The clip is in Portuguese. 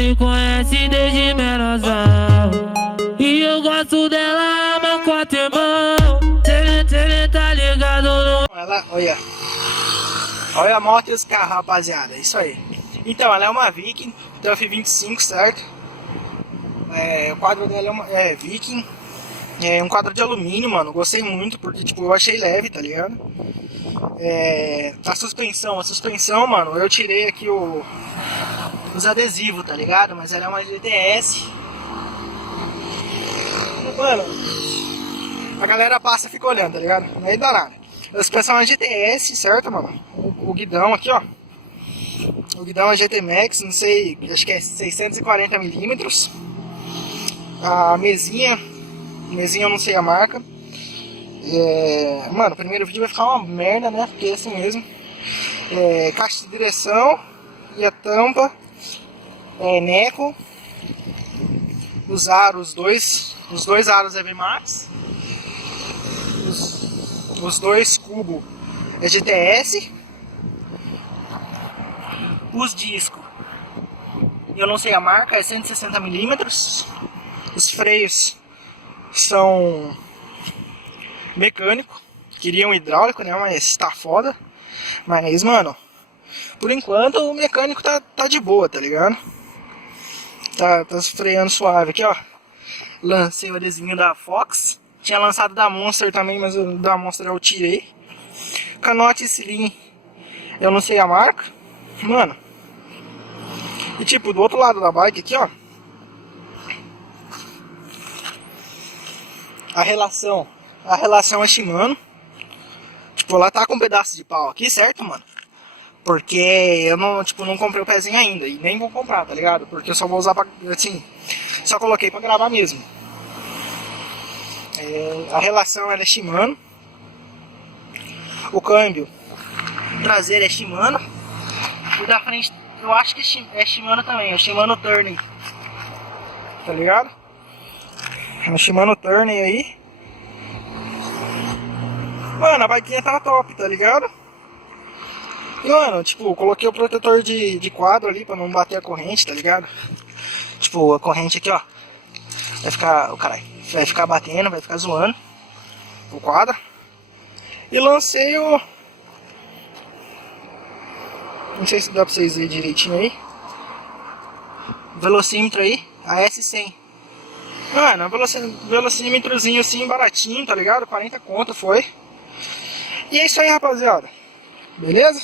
me conhece desde menorzão. E eu gosto dela, meu quarto irmão. Cê tá ligado no... Ela, olha. Olha a moto e os carros, rapaziada. Isso aí. Então, ela é uma Viking, Tuff 25, certo? O quadro dela é Viking. É um quadro de alumínio, mano. Gostei muito, porque, tipo, eu achei leve, tá ligado? A suspensão, mano, eu tirei aqui os adesivos, tá ligado? Mas ela é uma GTS. Mano, a galera passa e fica olhando, tá ligado? Não é da nada. A suspensão é GTS, certo, mano? O guidão aqui, ó. O guidão é GT Max, não sei, acho que é 640 milímetros. A mesinha eu não sei a marca. Mano, o primeiro vídeo vai ficar uma merda, né? Porque é assim mesmo. Caixa de direção e a tampa. Neco. Os aros, os dois aros é VMAX. Os dois cubos é GTS. Os discos, eu não sei a marca, é 160 milímetros. Os freios são mecânico. Queria um hidráulico, né? Mas tá foda. Mas, mano, por enquanto o mecânico tá de boa, tá ligado? Tá freando suave aqui, ó. Lancei o adesivinho da Fox. Tinha lançado da Monster também, mas o da Monster eu tirei. Canote Slim, eu não sei a marca. Mano. E tipo, do outro lado da bike aqui, ó. A relação é Shimano. Tipo, ela tá com um pedaço de pau aqui, certo, mano? Porque eu não comprei o pezinho ainda. E nem vou comprar, tá ligado? Porque eu só vou usar pra, assim, só coloquei pra gravar mesmo. A relação ela é Shimano. O câmbio traseiro é Shimano. O da frente eu acho que é Shimano também. É Shimano Turning. Tá ligado? É um Shimano Turning aí. Mano, a baquinha tá top, tá ligado? E, mano, tipo, coloquei o protetor de quadro ali pra não bater a corrente, tá ligado? Tipo, a corrente aqui, ó. Vai ficar, vai ficar batendo, vai ficar zoando o quadro. E lancei o... Não sei se dá pra vocês verem direitinho aí. Velocímetro aí, a S100. Mano, velocímetrozinho assim, baratinho, tá ligado? 40 conto foi. E é isso aí, rapaziada. Beleza?